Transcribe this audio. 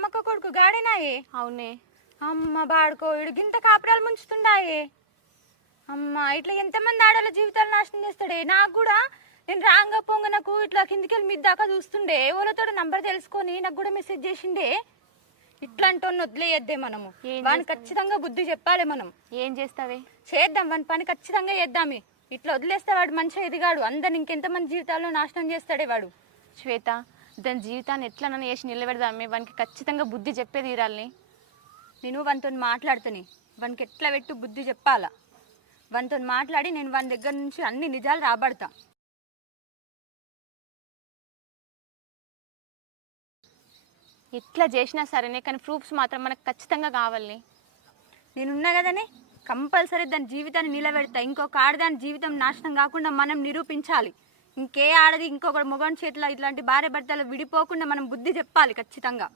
రామక్క కొడుకు గాడేనాయే? అవునే. అమ్మ బాడుకో ఇడు గింత కాపురాలు ముంచుతుండాయే. అమ్మ ఇట్లా ఎంతమంది ఆడవాళ్ళ జీవితాలు నాశనం చేస్తాడే. నాకు కూడా నేను రాంగ పొంగ నాకు ఇట్లా కిందికెళ్ళి మీద దాకా చూస్తుండే, ఎవరితో నంబర్ తెలుసుకొని నాకు కూడా మెసేజ్ చేసిండే. ఇట్లాంటి వదిలేయద్దే మనము. వాని ఖచ్చితంగా బుద్ధి చెప్పాలి మనం. ఏం చేస్తావే? చేద్దాం, వాని పని ఖచ్చితంగా చేద్దాం. ఇట్లా వదిలేస్తే వాడు మంచిగా ఎదిగాడు, అందరు ఇంకెంతమంది జీవితాల్లో నాశనం చేస్తాడే వాడు. శ్వేత, దాని జీవితాన్ని ఎట్లా నన్ను చేసి నిలబెడదామే, వానికి ఖచ్చితంగా బుద్ధి చెప్పే తీరాలని. నేను వానితో మాట్లాడుతాను, వానికి ఎట్లా పెట్టు బుద్ధి చెప్పాలా. వానితో మాట్లాడి నేను వాని దగ్గర నుంచి అన్ని నిజాలు రాబడతా. ఎట్లా చేసినా సరేనే, కానీ ప్రూఫ్స్ మాత్రం మనకు ఖచ్చితంగా కావాలి. నేనున్నా కదనే, కంపల్సరీ దాని జీవితాన్ని నిలబెడతా. ఇంకొక ఆడదాని జీవితం నాశనం కాకుండా మనం నిరూపించాలి. ఇంకే ఆడది ఇంకొక మొగని చేతిలో ఇట్లాంటి భార్య భర్తలు విడిపోకుండా మనం బుద్ధి చెప్పాలి ఖచ్చితంగా.